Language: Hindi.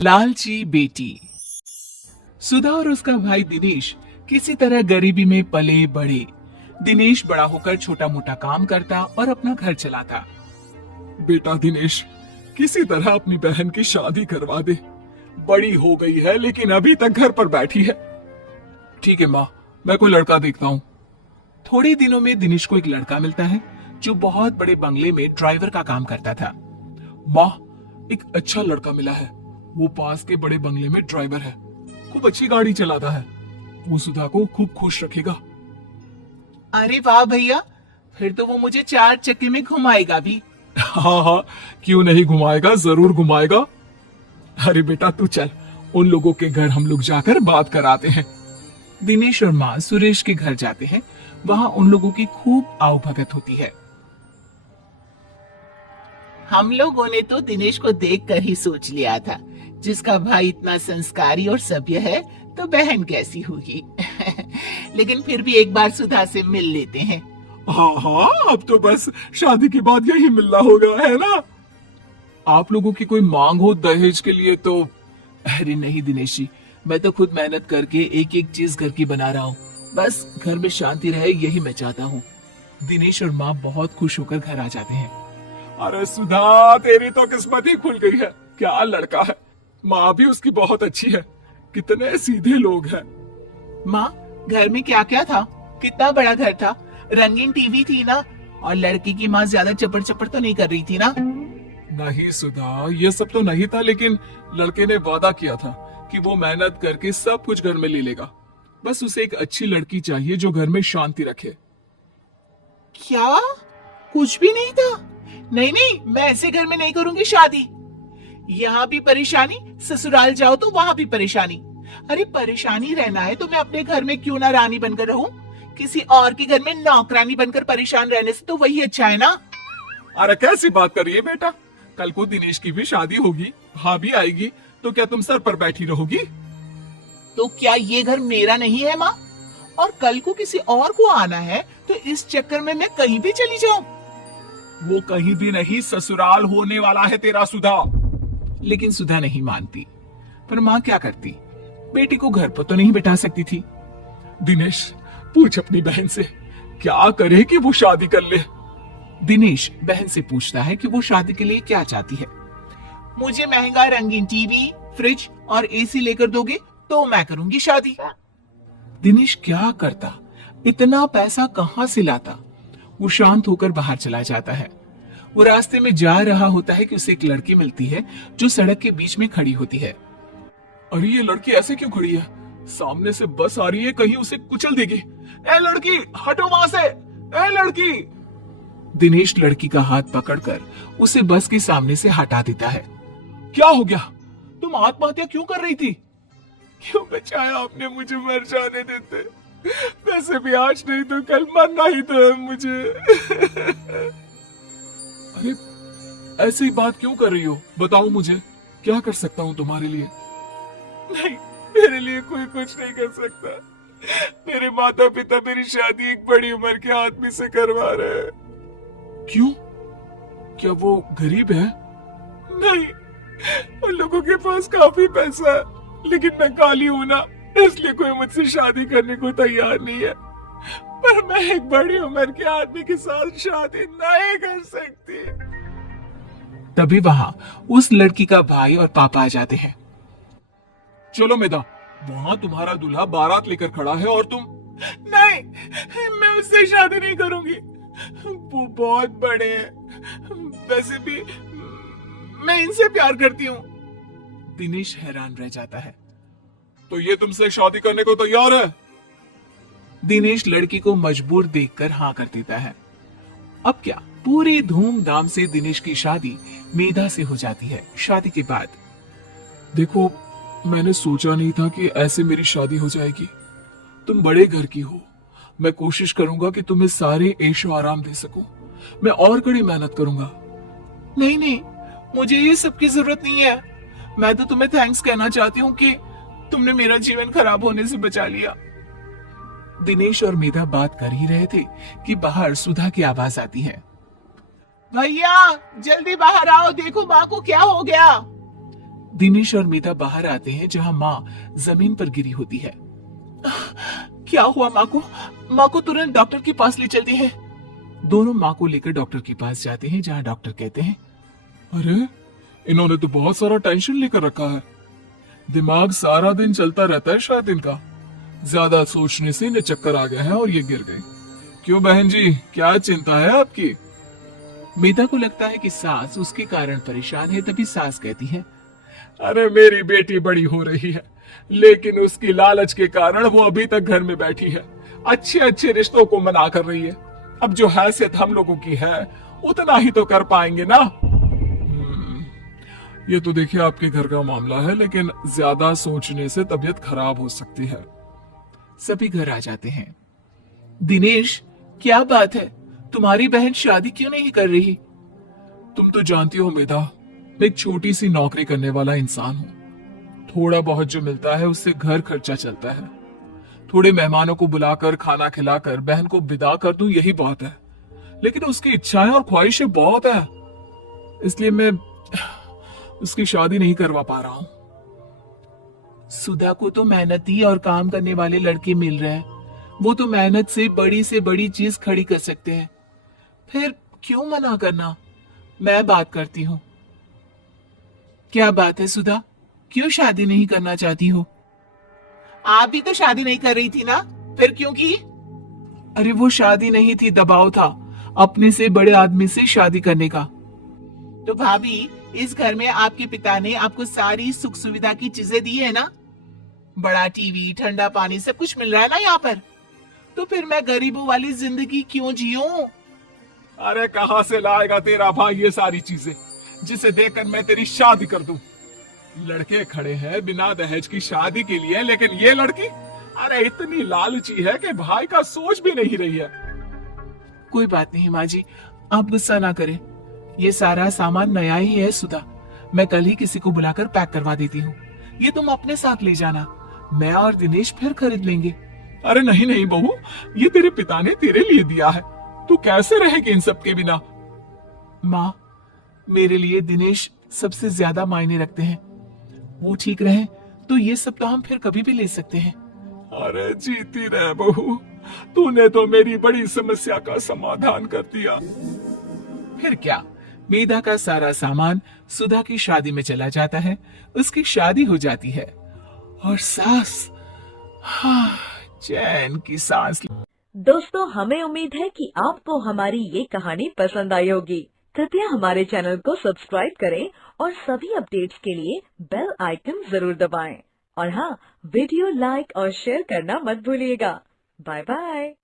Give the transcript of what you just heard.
लालची बेटी। सुधा और उसका भाई दिनेश किसी तरह गरीबी में पले बढ़े। दिनेश बड़ा होकर छोटा मोटा काम करता और अपना घर चलाता। बेटा दिनेश, किसी तरह अपनी बहन की शादी करवा दे। बड़ी हो गई है लेकिन अभी तक घर पर बैठी है। ठीक है माँ, मैं कोई लड़का देखता हूँ। थोड़े दिनों में दिनेश को एक लड़का मिलता है जो बहुत बड़े बंगले में ड्राइवर का काम करता था। माँ, एक अच्छा लड़का मिला है। वो पास के बड़े बंगले में ड्राइवर है, खूब अच्छी गाड़ी चलाता है। वो सुधा को खूब खुश रखेगा। अरे वाह भैया, फिर तो वो मुझे 4 चक्के में घुमाएगा भी। हाँ हाँ, क्यों नहीं घुमाएगा, जरूर घुमाएगा। अरे बेटा तू चल, उन लोगों के घर हम लोग जाकर बात कराते हैं। दिनेश और माँ सुरेश के घर जाते हैं। वहाँ उन लोगों की खूब आवभगत होती है। हम लोगों ने तो दिनेश को देखकर ही सोच लिया था, जिसका भाई इतना संस्कारी और सभ्य है तो बहन कैसी होगी। लेकिन फिर भी एक बार सुधा से मिल लेते हैं। हाँ हाँ, अब तो बस शादी के बाद यही मिलना होगा, है ना? आप लोगों की कोई मांग हो दहेज के लिए तो? अरे नहीं दिनेश जी, मैं तो खुद मेहनत करके एक एक चीज घर की बना रहा हूँ। बस घर में शांति रहे, यही मैं चाहता हूँ। दिनेश और माँ बहुत खुश होकर घर आ जाते हैं। अरे सुधा, तेरी तो किस्मत ही खुल गई है। क्या लड़का है। माँ भी उसकी बहुत अच्छी है। कितने सीधे लोग हैं। माँ, घर में क्या क्या था? कितना बड़ा घर था, रंगीन टीवी थी ना? और लड़की की माँ ज्यादा चपड़ चपड़ तो नहीं कर रही थी ना? नहीं सुधा, ये सब तो नहीं था, लेकिन लड़के ने वादा किया था कि वो मेहनत करके सब कुछ घर में ले लेगा। बस उसे एक अच्छी लड़की चाहिए जो घर में शांति रखे। क्या? कुछ भी नहीं था? नहीं नहीं, मैं ऐसे घर में नहीं करूंगी शादी। यहाँ भी परेशानी, ससुराल जाओ तो वहाँ भी परेशानी। अरे परेशानी रहना है तो मैं अपने घर में क्यों ना रानी बनकर रहूं? किसी और के घर में नौकरानी बनकर परेशान रहने से तो वही अच्छा है ना? अरे कैसी बात कर रही है बेटा? कल को दिनेश की भी शादी होगी, भाभी आएगी, तो क्या तुम सर पर बैठी रहोगी? तो क्या ये घर मेरा नहीं है माँ? और कल को किसी और को आना है तो इस चक्कर में मैं कहीं भी चली जाऊं? वो कहीं भी नहीं, ससुराल होने वाला है तेरा सुधा। लेकिन सुधा नहीं मानती। पर माँ क्या करती? बेटी को घर पर तो नहीं बिठा सकती थी। दिनेश, पूछ अपनी बहन से क्या करे कि वो शादी कर ले। दिनेश बहन से पूछता है कि वो शादी के लिए क्या चाहती है। मुझे महंगा रंगीन टीवी, फ्रिज और एसी लेकर दोगे तो मैं करूंगी शादी। दिनेश क्या करता? इतना पैसा कहाँ से लाता? वो शांत होकर बाहर चला जाता है। वो रास्ते में जा रहा होता है कि उसे एक लड़की मिलती है जो सड़क के बीच में खड़ी होती है। अरे ये लड़की ऐसे क्यों खड़ी है? सामने से बस आ रही है, कहीं उसे कुचल देगी। ए लड़की, हटो वहां से। ए लड़की। दिनेश लड़की का हाथ पकड़कर उसे बस के सामने से हटा देता है। क्या हो गया? तुम आत्महत्या क्यों कर रही थी? क्यों बचाया आपने मुझे मर जाने देते? वैसे भी आज नहीं तो कल मरना ही तो है मुझे। अरे ऐसी बात क्यों कर रही हो? बताओ मुझे, क्या कर सकता हूँ तुम्हारे लिए? नहीं, मेरे लिए कोई कुछ नहीं कर सकता। मेरे माता पिता मेरी शादी एक बड़ी उम्र के आदमी से करवा रहे हैं। क्यों? क्या वो गरीब है? नहीं, उन लोगों के पास काफी पैसा है, लेकिन मैं काली हूं ना, इसलिए कोई मुझसे शादी करने को तैयार नहीं है। पर मैं एक बड़ी उम्र के आदमी के साथ शादी नहीं कर सकती। तभी वहां उस लड़की का भाई और पापा आ जाते हैं। चलो मेदा, वहां तुम्हारा दूल्हा बारात लेकर खड़ा है और तुम? नहीं, मैं उससे शादी नहीं करूंगी। वो बहुत बड़े हैं। वैसे भी मैं इनसे प्यार करती हूँ। दिनेश हैरान रह जाता है। तो ये तुमसे शादी करने को तैयार है? दिनेश लड़की को मजबूर देखकर हाँ कर देता है। अब क्या, पूरी धूमधाम से दिनेश की शादी मेधा से हो जाती है। शादी के बाद देखो, मैंने सोचा नहीं था कि ऐसे मेरी शादी हो जाएगी। तुम बड़े घर की हो, मैं कोशिश करूंगा कि तुम्हें सारे ऐशो आराम दे सकूं। मैं और कड़ी मेहनत करूंगा। नहीं नहीं, मुझे ये सब की जरूरत नहीं है। मैं तो तुम्हें थैंक्स कहना चाहती हूँ कि तुमने मेरा जीवन खराब होने से बचा लिया। दिनेश और मेधा बात कर ही रहे थे कि बाहर सुधा की आवाज आती है। भैया जल्दी बाहर आओ, देखो माँ को क्या हो गया। दिनेश और मेधा बाहर आते हैं जहां माँ जमीन पर गिरी होती है। क्या हुआ माँ को? माँ को तुरंत डॉक्टर के पास ले चलते हैं। दोनों माँ को लेकर डॉक्टर के पास जाते हैं जहां डॉक्टर कहते हैं, अरे इन्होंने तो बहुत सारा टेंशन लेकर रखा है। दिमाग सारा दिन चलता रहता है शायद इनका। ज्यादा सोचने से इन्हें चक्कर आ गया है और ये गिर गई। क्यों बहन जी, क्या चिंता है आपकी? मेधा को लगता है कि सास उसके कारण परेशान है, तभी सास कहती है, अरे मेरी बेटी बड़ी हो रही है, लेकिन उसकी लालच के कारण वो अभी तक घर में बैठी है। अच्छे अच्छे रिश्तों को मना कर रही है। अब जो हैसियत हम लोगों की है उतना ही तो कर पाएंगे ना। ये तो देखिए आपके घर का मामला है, लेकिन ज्यादा सोचने से तबीयत खराब हो सकती है। सभी घर आ जाते हैं। दिनेश, क्या बात है? तुम्हारी बहन शादी क्यों नहीं कर रही? तुम तो जानती हो मेधा, मैं एक छोटी सी नौकरी करने वाला इंसान हूँ। थोड़ा बहुत जो मिलता है उससे घर खर्चा चलता है। थोड़े मेहमानों को बुलाकर खाना खिलाकर बहन को विदा कर दूं, यही बहुत है। लेकिन उसकी इच्छाएं और ख्वाहिशें बहुत है, इसलिए मैं उसकी शादी नहीं करवा पा रहा हूँ। सुधा को तो मेहनती और काम करने वाले लड़के मिल रहे हैं। वो तो मेहनत से बड़ी चीज खड़ी कर सकते हैं। फिर क्यों मना करना? मैं बात करती हूँ। क्या बात है सुधा, क्यों शादी नहीं करना चाहती हो? आप भी तो शादी नहीं कर रही थी ना, फिर क्यों की? अरे वो शादी नहीं थी, दबाव था अपने से बड़े आदमी से शादी करने का। तो भाभी, इस घर में आपके पिता ने आपको सारी सुख सुविधा की चीजें दी है ना? बड़ा टीवी, ठंडा पानी, सब कुछ मिल रहा है ना यहाँ पर। तो फिर मैं गरीबों वाली जिंदगी क्यों जीऊं? अरे कहां से लाएगा तेरा भाई ये सारी चीजें, जिसे देखकर मैं तेरी शादी कर दूं? लड़के खड़े हैं बिना दहेज की शादी के लिए, लेकिन ये लड़की अरे इतनी लालची है कि भाई का सोच भी नहीं रही है। कोई बात नहीं माँ जी, आप गुस्सा ना करें। ये सारा सामान नया ही है सुधा। मैं कल ही किसी को बुलाकर पैक करवा देती हूँ। ये तुम अपने साथ ले जाना, मैं और दिनेश फिर खरीद लेंगे। अरे नहीं नहीं बहू, ये तेरे पिता ने तेरे लिए दिया है, तू कैसे रहेगी इन सब के बिना? माँ, मेरे लिए दिनेश सबसे ज्यादा मायने रखते हैं। वो ठीक रहे तो ये सब तो हम फिर कभी भी ले सकते हैं। अरे जीती रह बहू, तूने तो मेरी बड़ी समस्या का समाधान कर दिया। फिर क्या, मेधा का सारा सामान सुधा की शादी में चला जाता है। उसकी शादी हो जाती है और सास चैन की सांस। दोस्तों, हमें उम्मीद है कि आपको हमारी ये कहानी पसंद आई होगी। कृपया हमारे चैनल को सब्सक्राइब करें और सभी अपडेट्स के लिए बेल आइकन जरूर दबाएं। और हाँ, वीडियो लाइक और शेयर करना मत भूलिएगा। Bye bye.